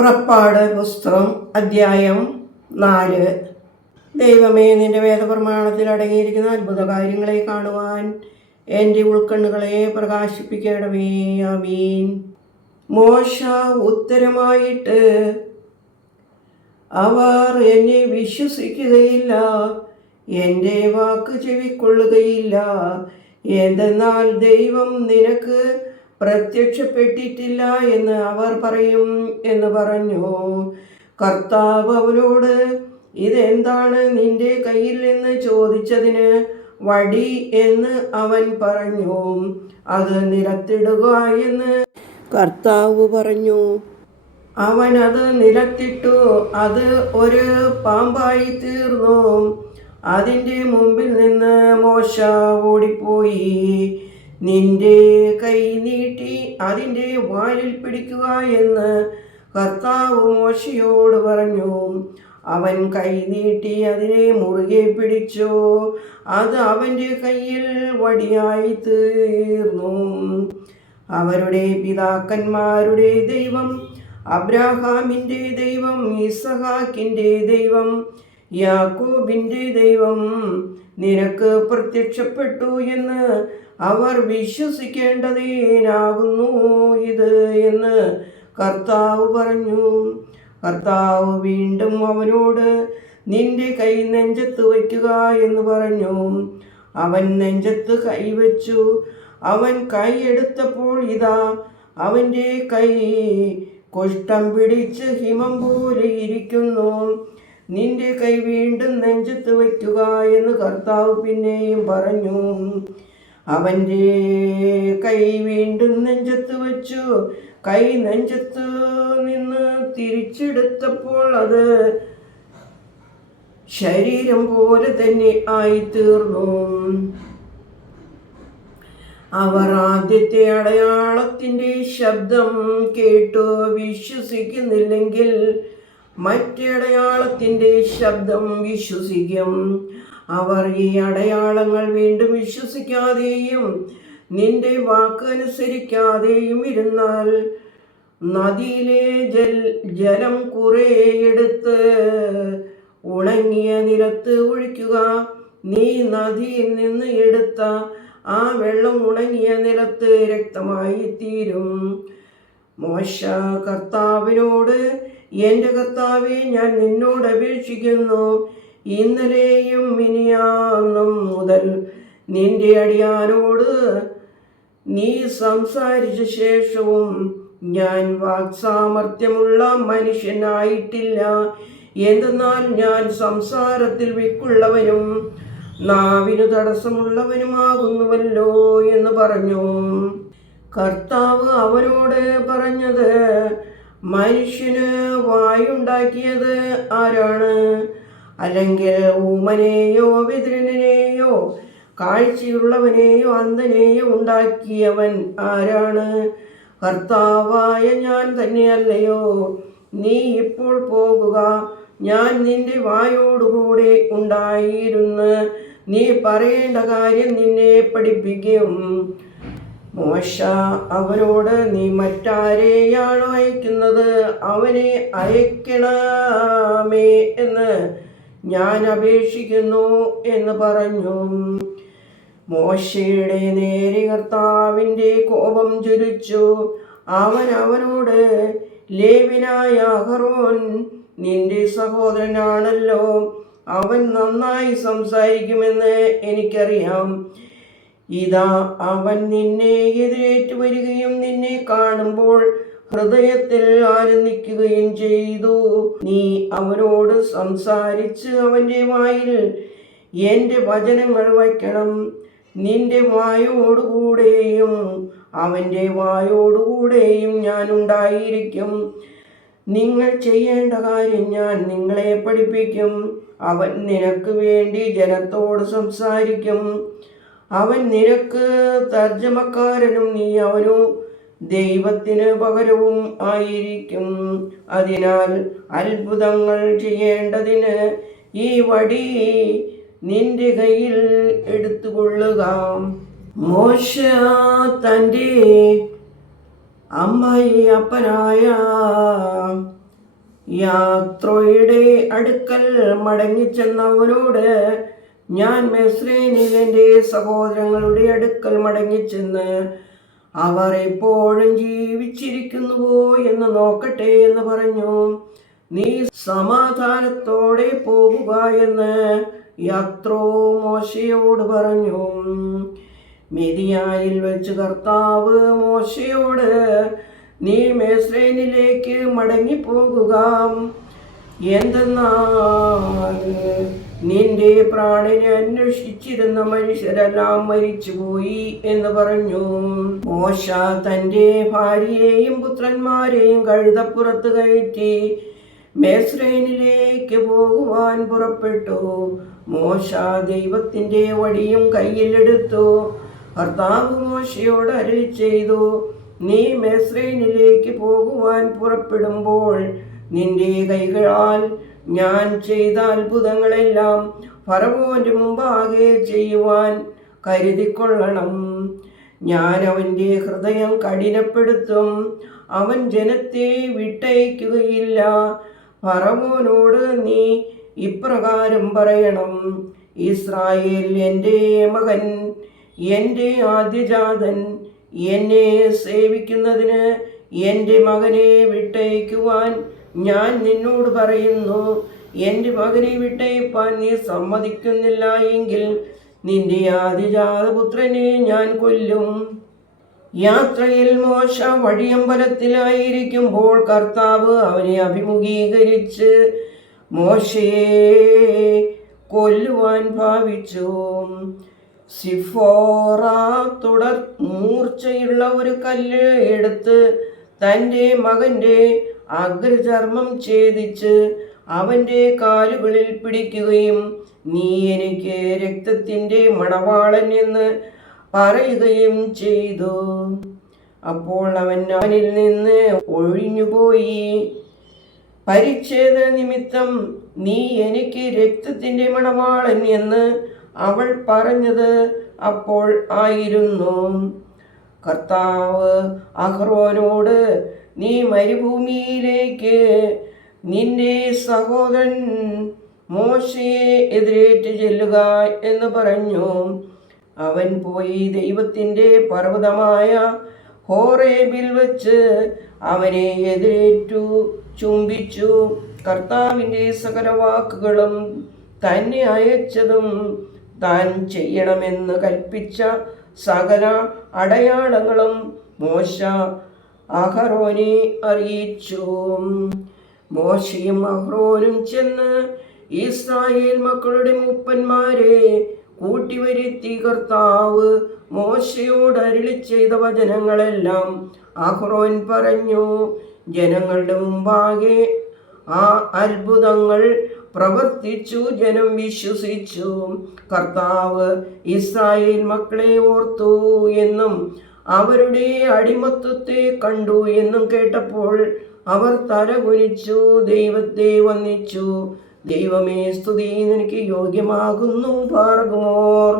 പുറപ്പാട് പുസ്തകം അധ്യായം 4. ദൈവമേ, നിന്റെ വേദപ്രമാണത്തിൽ അടങ്ങിയിരിക്കുന്ന അത്ഭുത കാര്യങ്ങളെ കാണുവാൻ എൻ്റെ ഉൾക്കണ്ണുകളെ പ്രകാശിപ്പിക്കണമേ. ആമീൻ. മോശ ഉത്തരമായിട്ട്, അവർ എന്നെ വിശ്വസിക്കുകയില്ല, എൻ്റെ വാക്ക് ചെവിക്കൊള്ളുകയില്ല. എന്തെന്നാൽ ദൈവം നിനക്ക് പ്രത്യക്ഷപ്പെട്ടിട്ടില്ല എന്ന് അവർ പറയും എന്ന് പറഞ്ഞു. കർത്താവ് അവനോട്, ഇതെന്താണ് നിന്റെ കയ്യിൽ എന്ന് ചോദിച്ചതിന്, വടി എന്ന് അവൻ പറഞ്ഞു. അത് നിലത്തിടുക എന്ന് കർത്താവ് പറഞ്ഞു. അവൻ അത് നിലത്തിട്ടു. അത് ഒരു പാമ്പായി തീർന്നു. അതിൻ്റെ മുമ്പിൽ നിന്ന് മോശ ഓടിപ്പോയി. നിന്റെ കൈ നീട്ടി അതിൻ്റെ വാലിൽ പിടിക്കുക എന്ന് കർത്താവ് മോശയോട് പറഞ്ഞു. അവൻ കൈ നീട്ടി അതിനെ മുറുകെ പിടിച്ചു. അത് അവൻ്റെ കയ്യിൽ വടിയായി തീർന്നു. അവരുടെ പിതാക്കന്മാരുടെ ദൈവം, അബ്രാഹാമിൻ്റെ ദൈവം, ഇസഹാക്കിൻ്റെ ദൈവം, യാക്കോബിൻ്റെ ദൈവം നിനക്ക് പ്രത്യക്ഷപ്പെട്ടു എന്ന് അവർ വിശ്വസിക്കേണ്ടതിനാകുന്നു ഇത് എന്ന് കർത്താവ് പറഞ്ഞു. കർത്താവ് വീണ്ടും അവനോട്, നിന്റെ കൈ നെഞ്ചത്ത് വയ്ക്കുക എന്ന് പറഞ്ഞു. അവൻ നെഞ്ചത്ത് കൈവച്ചു. അവൻ കൈ എടുത്തപ്പോൾ ഇതാ, അവൻ്റെ കൈ കുഷ്ഠം പിടിച്ച് ഹിമം പോലെ ഇരിക്കുന്നു. നിന്റെ കൈ വീണ്ടും നെഞ്ചത്ത് വയ്ക്കുക എന്ന് കർത്താവ് പിന്നെയും പറഞ്ഞു. അവൻ്റെ കൈ വീണ്ടും നെഞ്ചത്ത് വച്ചു. കൈ നെഞ്ചത്ത് നിന്ന് തിരിച്ചെടുത്തപ്പോൾ അത് ശരീരം പോലെ തന്നെ ആയിത്തീർന്നു. അവർ ആദ്യത്തെ അടയാളത്തിൻ്റെ ശബ്ദം കേട്ടു വിശ്വസിക്കുന്നില്ലെങ്കിൽ മറ്റേ അടയാളത്തിൻ്റെ ശബ്ദം വിശ്വസിക്കും. അവർ ഈ അടയാളങ്ങൾ വീണ്ടും വിശ്വസിക്കാതെയും നിന്റെ വാക്ക് അനുസരിക്കാതെയും ഇരുന്നാൽ, നദിയിലെ ജലം കുറെ എടുത്ത് ഉണങ്ങിയ നിലത്ത് ഒഴിക്കുക. നീ നദിയിൽ നിന്ന് എടുത്ത ആ വെള്ളം ഉണങ്ങിയ നിലത്ത് രക്തമായി തീരും. മോശ കർത്താവിനോട്, എൻ്റെ കർത്താവേ, ഞാൻ നിന്നോട് അപേക്ഷിക്കുന്നു, ഇന്നലെയും മിനിയാന്നും മുതൽ നിന്റെ അടിയാനോട് നീ സംസാരിച്ച ശേഷവും ഞാൻ വാക്സാമർത്ഥ്യമുള്ള മനുഷ്യനായിട്ടില്ല. എന്തെന്നാൽ ഞാൻ സംസാരത്തിൽ വിക്കുള്ളവനും നാവിനു തടസ്സമുള്ളവനുമാകുന്നുവല്ലോ എന്ന് പറഞ്ഞു. കർത്താവ് അവനോട് പറഞ്ഞത്, മനുഷ്യന് വായുണ്ടാക്കിയത് ആരാണ്? അല്ലെങ്കിൽ ഊമനെയോ വിദ്രനെയോ കാഴ്ചയുള്ളവനെയോ അന്ധനെയോ ഉണ്ടാക്കിയവൻ ആരാണ്? കർത്താവായ ഞാൻ തന്നെയല്ലയോ? നീ ഇപ്പോൾ പോകുക, ഞാൻ നിന്റെ വായോടുകൂടെ ഉണ്ടായിരുന്ന് നീ പറയേണ്ട കാര്യം നിന്നെ പഠിപ്പിക്കും. മോശ അവനോട്, നീ മറ്റാരെയാണോ അയക്കുന്നത്? അവനെ അയക്കണമേ എന്ന് ഞാൻ അപേക്ഷിക്കുന്നു എന്ന് പറഞ്ഞു. മോശയുടെ നേരെ കർത്താവിൻ്റെ കോപം ജ്വലിച്ചു. അവൻ അവനോട്, ലേവ്യനായ അഹറോൻ നിന്റെ സഹോദരനാണല്ലോ. അവൻ നന്നായി സംസാരിക്കുമെന്ന് എനിക്കറിയാം. ഇതാ, അവൻ നിന്നെ എതിരേറ്റു വരികയും നിന്നെ കാണുമ്പോൾ ഹൃദയത്തിൽ ആനന്ദിക്കുകയും ചെയ്തു. നീ അവനോട് സംസാരിച്ച് അവൻ്റെ വായിൽ എൻ്റെ വചനങ്ങൾ വയ്ക്കണം. നിന്റെ വായോടുകൂടെയും അവൻ്റെ വായോടുകൂടെയും ഞാൻ ഉണ്ടായിരിക്കും. നിങ്ങൾ ചെയ്യേണ്ട കാര്യം ഞാൻ നിങ്ങളെ പഠിപ്പിക്കും. അവൻ നിനക്ക് വേണ്ടി ജനത്തോട് സംസാരിക്കും. അവൻ നിനക്ക് തർജ്ജമക്കാരനും നീ അവനു ദൈവത്തിന് പകരവും ആയിരിക്കും. അതിനാൽ അത്ഭുതങ്ങൾ ചെയ്യേണ്ടതിന് ഈ വടി നിന്റെ കയ്യിൽ എടുത്തുകൊള്ളുക. മോശ തൻ്റെ അമ്മായി അപ്പനായ യാത്രോയുടെ അടുക്കൽ മടങ്ങിച്ചെന്നവനോട്, ഞാൻ മിസ്രയീമിൽ എൻ്റെ സഹോദരങ്ങളുടെ അടുക്കൽ മടങ്ങിച്ചെന്ന് അവർ എപ്പോഴും ജീവിച്ചിരിക്കുന്നുവോ എന്ന് നോക്കട്ടെ എന്ന് പറഞ്ഞു. നീ സമാധാനത്തോടെ പോകുക എന്ന് യാത്രോ മോശയോട് പറഞ്ഞു. മിദ്യാനിൽ വെച്ച് കർത്താവ് മോശയോട്, നീ മിസ്രയീമിലേക്ക് മടങ്ങിപ്പോകുക, എന്തെന്നാൽ നിന്റെ പ്രാണനെ അന്വേഷിച്ചിരുന്ന മനുഷ്യരെല്ലാം മരിച്ചുപോയി എന്ന് പറഞ്ഞു. മോശ തൻ്റെ ഭാര്യയെയും പുത്രന്മാരെയും കഴുതപ്പുറത്ത് കയറ്റി മിസ്രയീമിലേക്ക് പോകുവാൻ പുറപ്പെട്ടു. മോശ ദൈവത്തിൻ്റെ വടിയും കയ്യിലെടുത്തു. കർത്താവ് മോശയോട് അരുളി ചെയ്തു, നീ മിസ്രയീമിലേക്ക് പോകുവാൻ പുറപ്പെടുമ്പോൾ നിന്റെ കൈകളാൽ ഞാൻ ചെയ്ത അത്ഭുതങ്ങളെല്ലാം ഫറവോന്റെ മുമ്പാകെ ചെയ്യുവാൻ കരുതിക്കൊള്ളണം. ഞാൻ അവൻ്റെ ഹൃദയം കഠിനപ്പെടുത്തും, അവൻ ജനത്തെ വിട്ടയക്കുകയില്ല. ഫറവോനോട് നീ ഇപ്രകാരം പറയണം, ഇസ്രായേൽ എൻ്റെ മകൻ, എൻ്റെ ആദ്യജാതൻ. എന്നെ സേവിക്കുന്നതിന് എൻ്റെ മകനെ വിട്ടയക്കുവാൻ ഞാൻ നിന്നോട് പറയുന്നു. എൻ്റെ മകനെ വിട്ടയപ്പാൻ നീ സമ്മതിക്കുന്നില്ല എങ്കിൽ നിന്റെ ആദ്യജാതപുത്രനെ ഞാൻ കൊല്ലും. യാത്രയിൽ മോശ വഴിയമ്പലത്തിലായിരിക്കുമ്പോൾ കർത്താവ് അവനെ അഭിമുഖീകരിച്ച് മോശയെ കൊല്ലുവാൻ ഭാവിച്ചു. സിഫോറ തുടർ മൂർച്ചയുള്ള ഒരു കല്ല് എടുത്ത് തൻ്റെ മകൻ്റെ അഗ്രചർമ്മം ഛേദിച്ച് അവൻ്റെ കാലുകളിൽ പിടിക്കുകയും, നീ എനിക്ക് രക്തത്തിൻ്റെ മണവാളൻ എന്ന് പറയുകയും ചെയ്തു. അപ്പോൾ അവൻ അവനിൽ നിന്ന് ഒഴിഞ്ഞുപോയി. പരിച്ഛേദന നിമിത്തം നീ എനിക്ക് രക്തത്തിൻ്റെ മണവാളൻ എന്ന് അവൾ പറഞ്ഞത് അപ്പോൾ ആയിരുന്നു. കർത്താവ് അഹ്റോനോട്, നീ മരുഭൂമിയിലേക്ക് നിന്റെ സഹോദരൻ മോശയെ എതിരേറ്റ് ചെല്ലുക എന്ന് പറഞ്ഞു. അവൻ പോയി ദൈവത്തിൻ്റെ പർവ്വതമായ ഹോറേബിൽ വച്ച് അവനെ എതിരേറ്റു ചുംബിച്ചു. കർത്താവിൻ്റെ സകല വാക്കുകളും തന്നെ അയച്ചതും താൻ ചെയ്യണമെന്ന് കൽപ്പിച്ച സകല അടയാളങ്ങളും മോശ അഹ്റോനെ അറിയിച്ചു. മോശയും അഹ്റോനും ചെന്ന് ഇസ്രായേൽ മക്കളുടെ മൂപ്പന്മാരെ കൂട്ടിവരുത്തി കർത്താവ് മോശയോട് അരുളി ചെയ്ത വചനങ്ങളെല്ലാം അഹ്റോൻ പറഞ്ഞു. ജനങ്ങളുടെ മുമ്പാകെ ആ അത്ഭുതങ്ങൾ പ്രവർത്തിച്ചു. ജനം വിശ്വസിച്ചു. കർത്താവ് ഇസ്രായേൽ മക്കളെ ഓർത്തു എന്നും അവരുടെ അടിമത്വത്തെ കണ്ടു എന്നും കേട്ടപ്പോൾ അവർ തലകുനിച്ചു ദൈവത്തെ വന്ദിച്ചു. ദൈവമേ, സ്തുതി നിനക്ക് യോഗ്യമാകുന്നു. പാർക്കുമോർ.